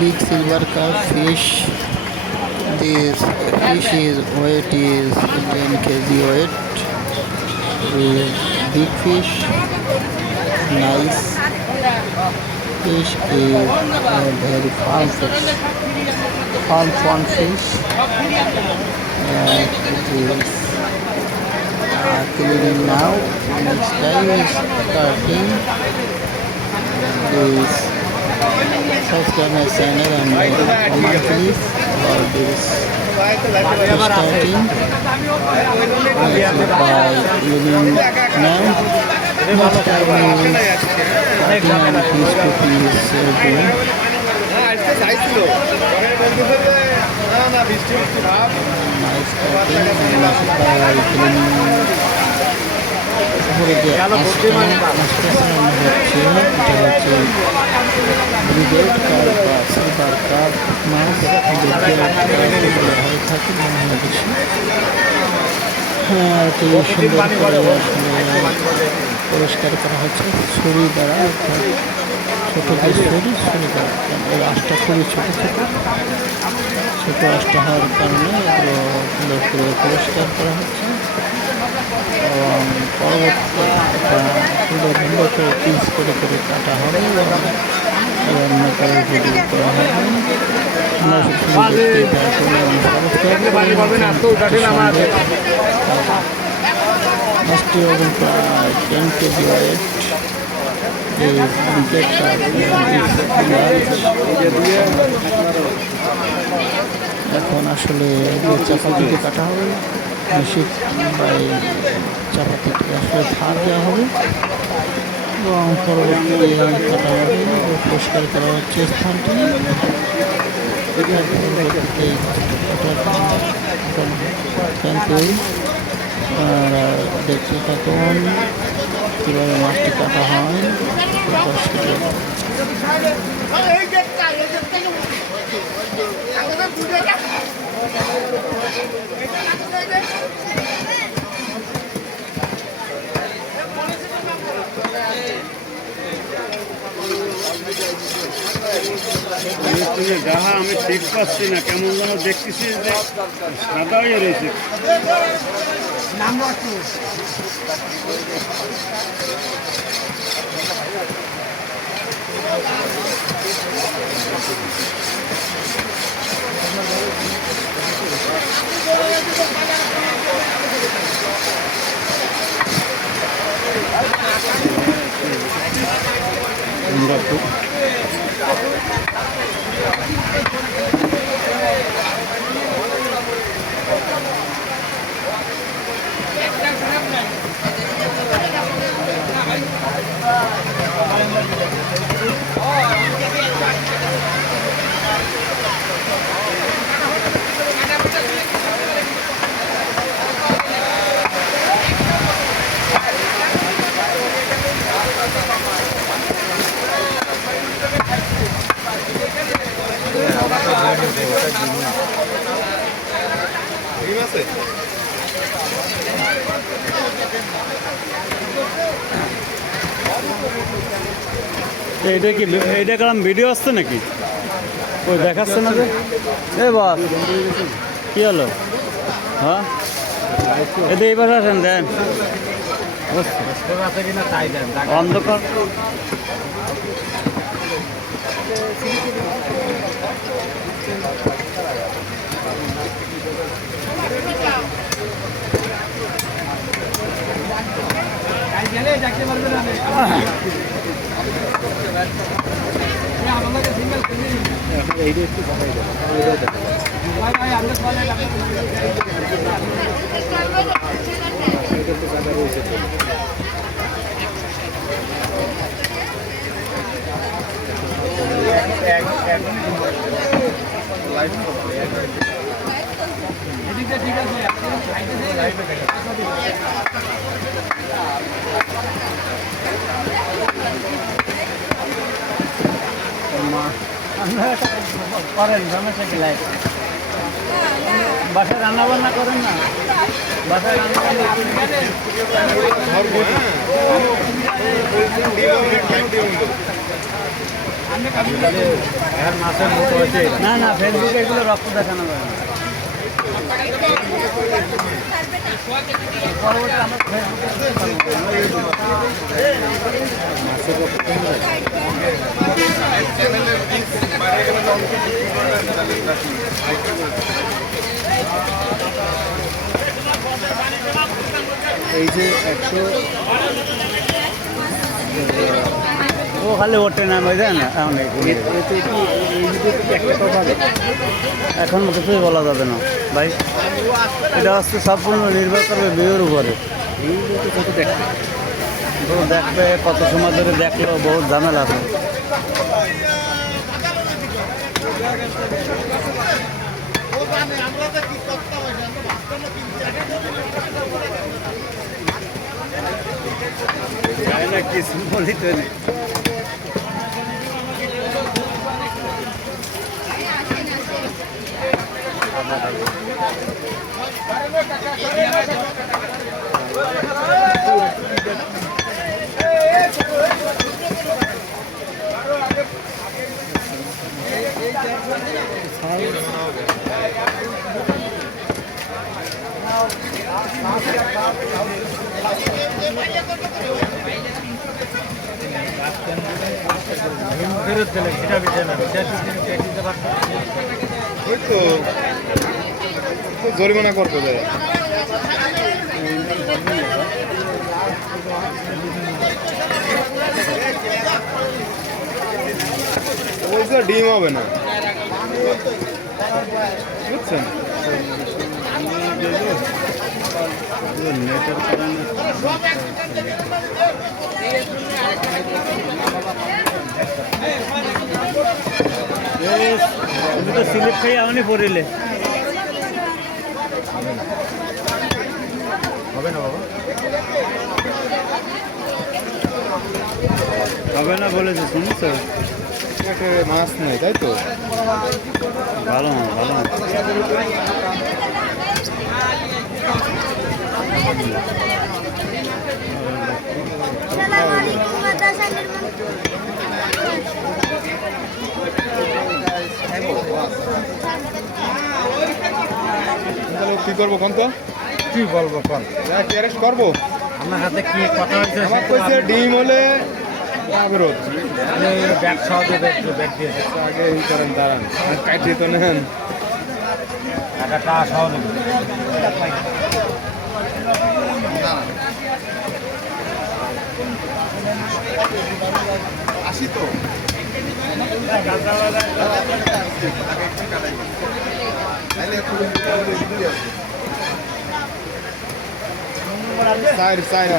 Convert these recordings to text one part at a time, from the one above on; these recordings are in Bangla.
big silver carp fish. This fish is weight is 10 kg weight. Is big fish, nice fish is very farm fish, farm fish. It is cleaning now. Next time is starting. This subscribe my channel and comment please for this starting by cleaning now. Next time is cutting and piece to piece doing. Nice cutting and by cleaning. হচ্ছে ব্রিগেড কার্প বা সিলভার কার্প মাছ হয়ে থাকে বাংলাদেশে। এটি সুন্দর করে পরিষ্কার করা হচ্ছে ছুরি দ্বারা, অর্থাৎ ছোটো যে ছুরি দ্বারা। এই আঁশটা খুবই ছোটো আঁশটা হওয়ার কারণে এগুলো সুন্দর করে পরিষ্কার করা হচ্ছে এবং পরবর্তী সুন্দর করে পিস করে কাটা হবে এবং রান্না করে ভিডিও করা হবে। মাছটি ওজন প্রায় 10 কেজি ওয়েট। এখন আসলে চাপাতিতে কাটা হবে, মেশিন বাই চাপাতিতে আসলে ধার দেওয়া হবে এবং পরবর্তী কাটা হবে। পরিষ্কার করা হচ্ছে স্থানটি। দেখতে থাকুন কীভাবে মাছটি কাটা হয়। যাহা আমি ঠিক পাচ্ছি না, কেমন যেন দেখতেছি যে সাদা হয়ে রয়েছে। এইটা কি এইটা কারণ ভিডিও আসছে নাকি? ওই দেখাচ্ছে না যে এ বাস কি হলো? হ্যাঁ এতে এইবার আসেন দেন অন্ধকার করেন সমস্যা কি লাইট বাসায় রান্না বান্না করেন না বাসায় রান্না বান্না না না, ফেসবুকে এগুলো রক্ত দেখানো যায় না। পরবর্তী আমরা এই যে 100 ও খালি ওঠে না, বুঝলেন না? এখন কিছুই বলা যাবে না ভাই, এটা হচ্ছে সম্পূর্ণ নির্ভর করবে ভিউর উপরে। দেখবে কত সময় ধরে দেখলো, বহুত ঝামেলা আছে। কিছু বলি তো ফেরত দিলেন, সেটা বিষয় না, ওই তো জরিমানা করতে যায়। বলছে ডিম হবে না, বুঝছেন? নেটের কারণে তো স্লিপ খাই এমনই পড়িলে হবে না বাবা, হবে না বলেছে, শুনছো? পেটে মাছ নেই, তাই তো? ভালো না, ভালো না। কি করবো কোন তো? কি বলবো কোন? অ্যারেস্ট করবো? আমার হাতে কি কথা হয়েছে? আমার কইছে ডিম হলে বিরোধ ব্যাগ সহজে ব্যাগ দিয়েছে, আগে এই করেন, দাঁড়ান কাটিয়ে তো নেন। টাকাটা সহজে আসি তো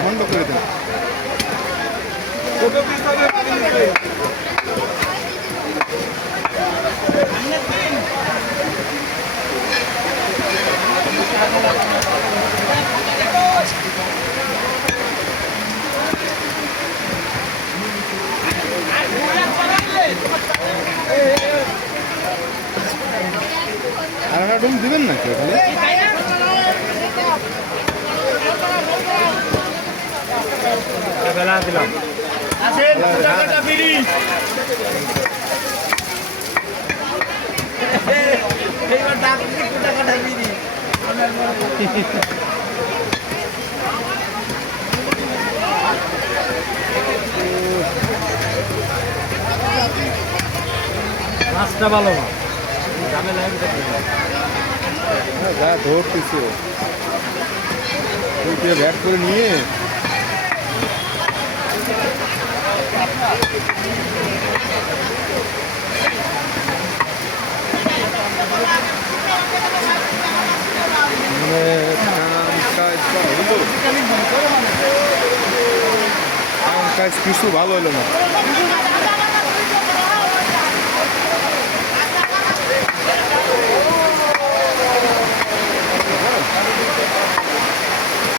বন্ধ করে দেন। আর একটা ডুম দিবেন নাকি ওখানে? বেলা দিলাম। মাছটা ভালো না, যা ধরতেছে ব্যাট করে নিয়ে কাজ কিছু ভালো হলো না।